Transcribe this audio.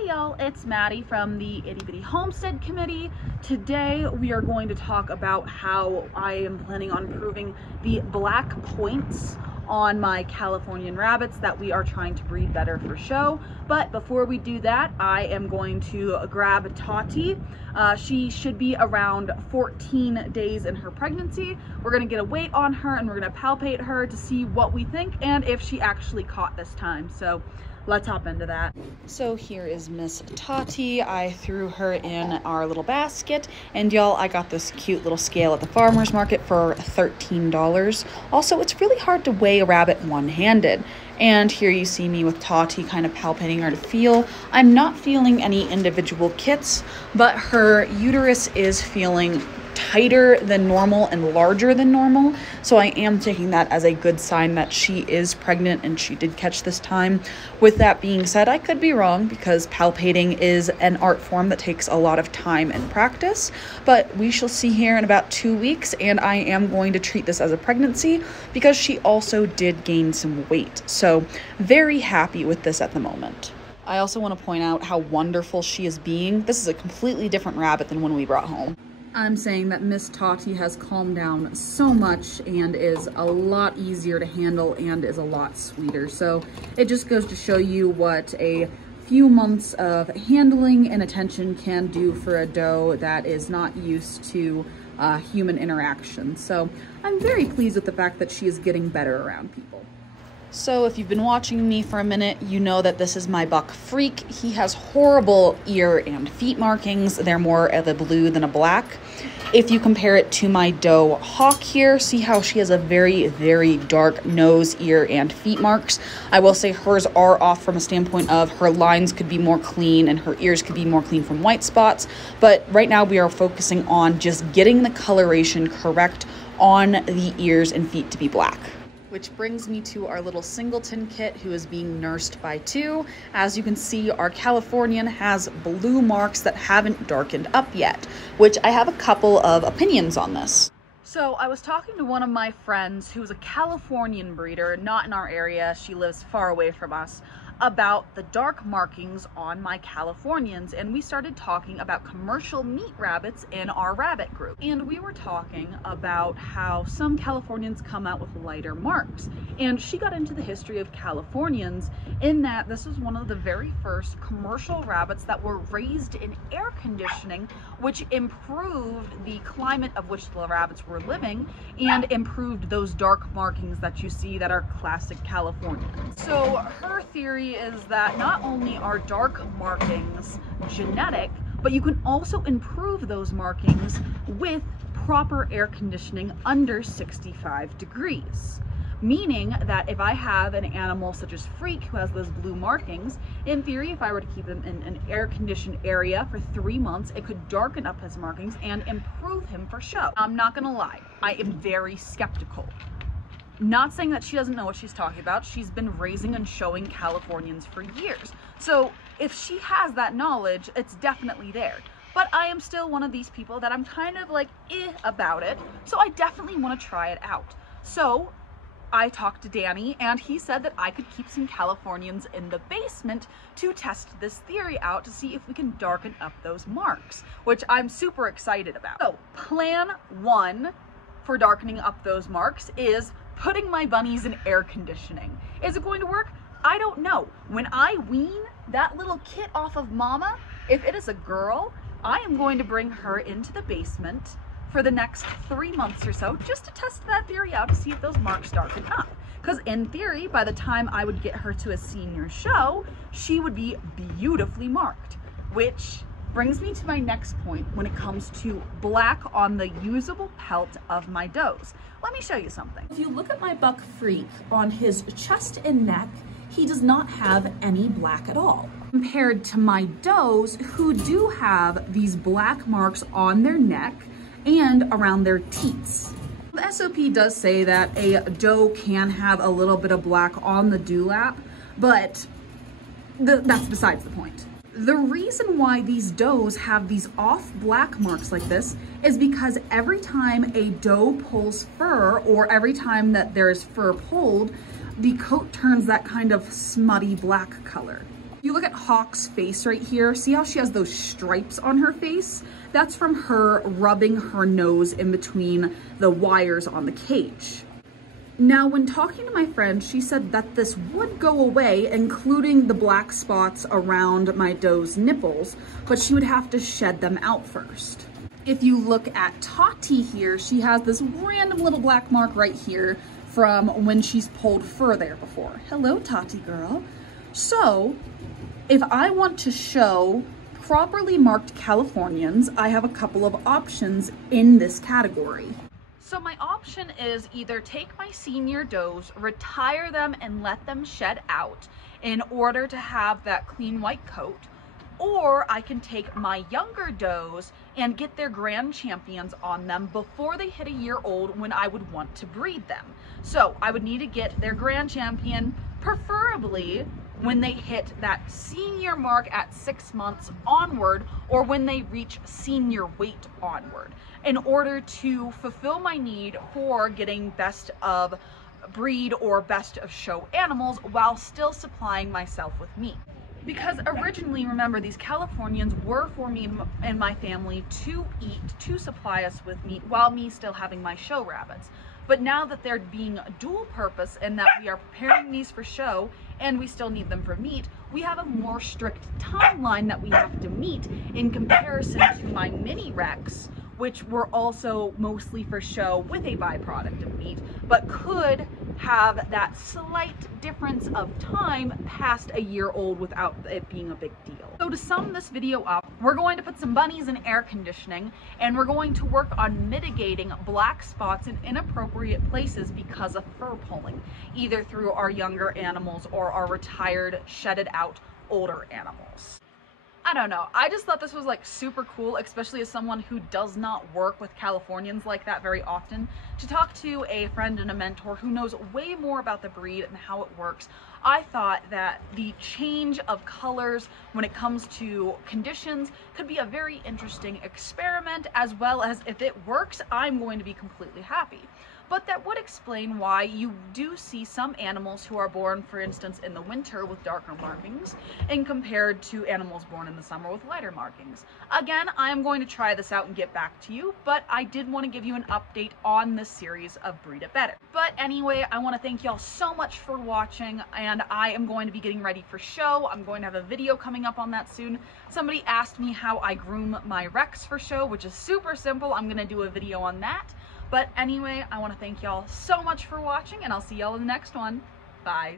Hey y'all, it's Maddie from the Itty Bitty Homestead Committee. Today we are going to talk about how I am planning on improving the black points on my Californian rabbits that we are trying to breed better for show. But before we do that, I am going to grab Tati. She should be around 14 days in her pregnancy. We're gonna get a weight on her and we're gonna palpate her to see what we think and if she actually caught this time. So let's hop into that. So here is Miss Tati. I threw her in our little basket, and y'all, I got this cute little scale at the farmer's market for $13. Also, it's really hard to weigh a rabbit one-handed. And here you see me with Tati kind of palpating her to feel. I'm not feeling any individual kits, but her uterus is feeling tighter than normal and larger than normal, so I am taking that as a good sign that she is pregnant and she did catch this time. With that being said, I could be wrong because palpating is an art form that takes a lot of time and practice, but we shall see here in about 2 weeks, and I am going to treat this as a pregnancy because she also did gain some weight, so very happy with this at the moment. I also want to point out how wonderful she is being. This is a completely different rabbit than when we brought home. I'm saying that Miss Tati has calmed down so much and is a lot easier to handle and is a lot sweeter. So it just goes to show you what a few months of handling and attention can do for a doe that is not used to human interaction. So I'm very pleased with the fact that she is getting better around people. So if you've been watching me for a minute, you know that this is my buck Freak. He has horrible ear and feet markings. They're more of a blue than a black. If you compare it to my doe Hawk here, see how she has a very, very dark nose, ear, and feet marks. I will say hers are off from a standpoint of her lines could be more clean and her ears could be more clean from white spots. But right now we are focusing on just getting the coloration correct on the ears and feet to be black. Which brings me to our little singleton kit who is being nursed by two. As you can see, our Californian has blue marks that haven't darkened up yet, which I have a couple of opinions on this. So I was talking to one of my friends who's a Californian breeder, not in our area, she lives far away from us, about the dark markings on my Californians, and we started talking about commercial meat rabbits in our rabbit group. And we were talking about how some Californians come out with lighter marks. And she got into the history of Californians in that this was one of the very first commercial rabbits that were raised in air conditioning, which improved the climate of which the rabbits were living and improved those dark markings that you see that are classic Californian. So her theory is that not only are dark markings genetic, but you can also improve those markings with proper air conditioning under 65 degrees. Meaning that if I have an animal such as Freak who has those blue markings, in theory, if I were to keep him in an air-conditioned area for 3 months, it could darken up his markings and improve him for show. I'm not gonna lie, I am very skeptical. Not saying that she doesn't know what she's talking about. She's been raising and showing Californians for years. So if she has that knowledge, it's definitely there. But I am still one of these people that I'm kind of like about it. So I definitely want to try it out. So I talked to Danny and he said that I could keep some Californians in the basement to test this theory out to see if we can darken up those marks, which I'm super excited about. So plan 1 for darkening up those marks is putting my bunnies in air conditioning. Is it going to work? I don't know. When I wean that little kit off of mama, if it is a girl, I am going to bring her into the basement for the next 3 months or so just to test that theory out to see if those marks darken up. Because in theory, by the time I would get her to a senior show, she would be beautifully marked, which brings me to my next point when it comes to black on the usable pelt of my does. Let me show you something. If you look at my buck Freak, on his chest and neck, he does not have any black at all. Compared to my does who do have these black marks on their neck and around their teats. The SOP does say that a doe can have a little bit of black on the dewlap, but that's besides the point. The reason why these does have these off black marks like this is because every time a doe pulls fur, or every time that there's fur pulled, the coat turns that kind of smutty black color. You look at Hawk's face right here, see how she has those stripes on her face? That's from her rubbing her nose in between the wires on the cage. Now, when talking to my friend, she said that this would go away, including the black spots around my doe's nipples, but she would have to shed them out first. If you look at Tati here, she has this random little black mark right here from when she's pulled fur there before. Hello, Tati girl. So, if I want to show properly marked Californians, I have a couple of options in this category. So my option is either take my senior does, retire them and let them shed out in order to have that clean white coat, or I can take my younger does and get their grand champions on them before they hit a year old when I would want to breed them. So I would need to get their grand champion, preferably when they hit that senior mark at 6 months onward, or when they reach senior weight onward, in order to fulfill my need for getting best of breed or best of show animals while still supplying myself with meat. Because originally, remember, these Californians were for me and my family to eat, to supply us with meat, while me still having my show rabbits. But now that they're being dual purpose and that we are preparing these for show and we still need them for meat, we have a more strict timeline that we have to meet in comparison to my mini Rex, which were also mostly for show with a byproduct of meat, but could have that slight difference of time past a year old without it being a big deal. So to sum this video up, we're going to put some bunnies in air conditioning, and we're going to work on mitigating black spots in inappropriate places because of fur pulling, either through our younger animals or our retired, shedded out older animals. I don't know, I just thought this was like super cool, especially as someone who does not work with Californians like that very often, to talk to a friend and a mentor who knows way more about the breed and how it works. I thought that the change of colors when it comes to conditions could be a very interesting experiment, as well as if it works, I'm going to be completely happy. But that would explain why you do see some animals who are born, for instance, in the winter with darker markings, and compared to animals born in the summer with lighter markings. Again, I am going to try this out and get back to you, but I did want to give you an update on this series of Breed It Better. But anyway, I want to thank y'all so much for watching, and I am going to be getting ready for show. I'm going to have a video coming up on that soon. Somebody asked me how I groom my Rex for show, which is super simple. I'm going to do a video on that. But anyway, I want to thank y'all so much for watching, and I'll see y'all in the next one. Bye.